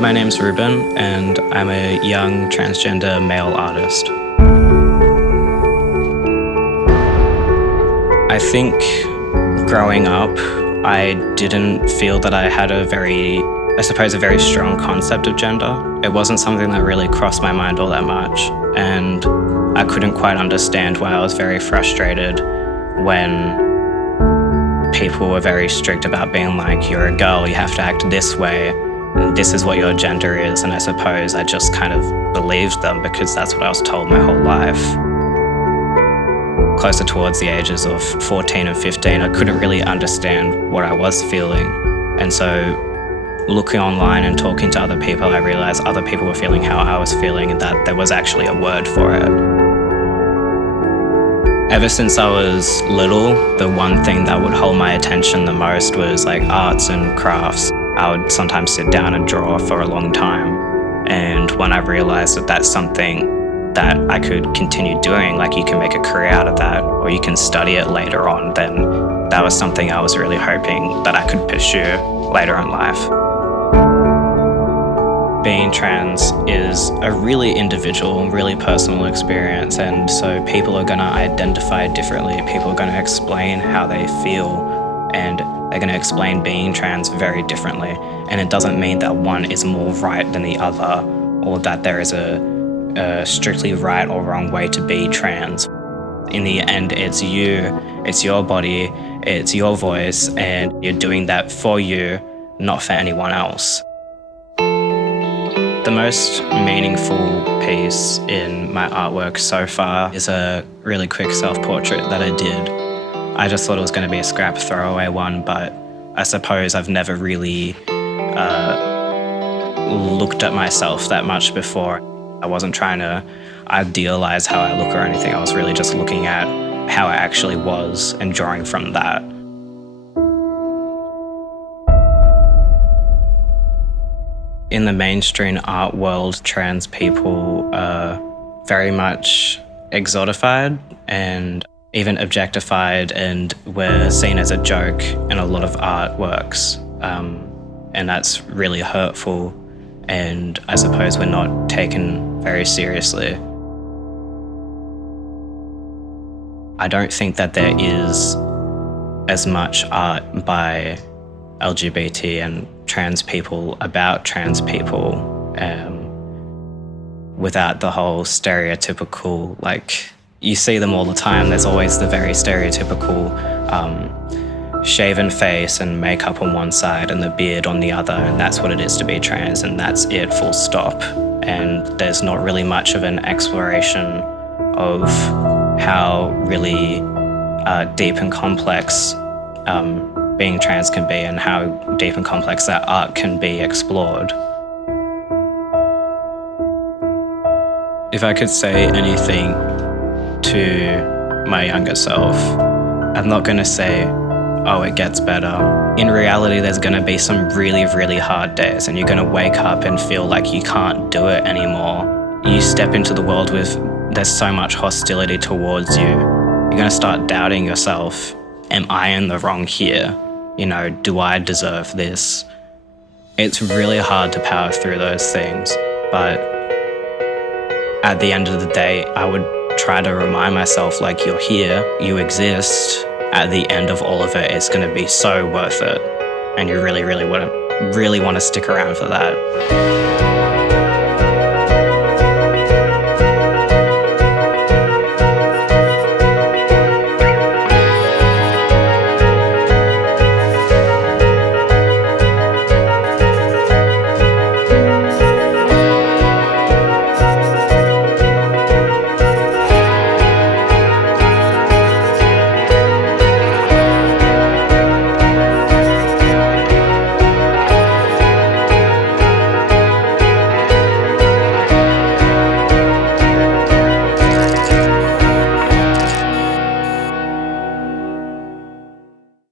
my name's Ruben, and I'm a young transgender male artist. I think growing up, I didn't feel that I had a very strong concept of gender. It wasn't something that really crossed my mind all that much, and I couldn't quite understand why I was very frustrated when people were very strict about being like, you're a girl, you have to act this way, and this is what your gender is. And I suppose I just kind of believed them because that's what I was told my whole life. Closer towards the ages of 14 and 15, I couldn't really understand what I was feeling. And so looking online and talking to other people, I realized other people were feeling how I was feeling and that there was actually a word for it. Ever since I was little, the one thing that would hold my attention the most was like arts and crafts. I would sometimes sit down and draw for a long time. And when I realized that that's something that I could continue doing, like you can make a career out of that or you can study it later on, then that was something I was really hoping that I could pursue later in life. Being trans is a really individual, really personal experience, and so people are going to identify differently. People are going to explain how they feel, and they're going to explain being trans very differently. And it doesn't mean that one is more right than the other, or that there is a strictly right or wrong way to be trans. In the end, it's you, it's your body, it's your voice, and you're doing that for you, not for anyone else. The most meaningful piece in my artwork so far is a really quick self-portrait that I did. I just thought it was going to be a scrap throwaway one, but I suppose I've never really looked at myself that much before. I wasn't trying to idealize how I look or anything. I was really just looking at how I actually was and drawing from that. In the mainstream art world, trans people are very much exotified and even objectified, and we're seen as a joke in a lot of artworks. And that's really hurtful, and I suppose we're not taken very seriously. I don't think that there is as much art by LGBT and trans people about trans people without the whole stereotypical, like, you see them all the time. There's always the very stereotypical shaven face and makeup on one side and the beard on the other, and that's what it is to be trans, and that's it, full stop. And there's not really much of an exploration of how really deep and complex being trans can be, and how deep and complex that art can be explored. If I could say anything to my younger self, I'm not going to say, oh, it gets better. In reality, there's going to be some really, really hard days, and you're going to wake up and feel like you can't do it anymore. You step into the world with, there's so much hostility towards you. You're going to start doubting yourself. Am I in the wrong here? You know, do I deserve this? It's really hard to power through those things, but at the end of the day, I would try to remind myself, like, you're here, you exist. At the end of all of it, it's going to be so worth it, and you really want to stick around for that.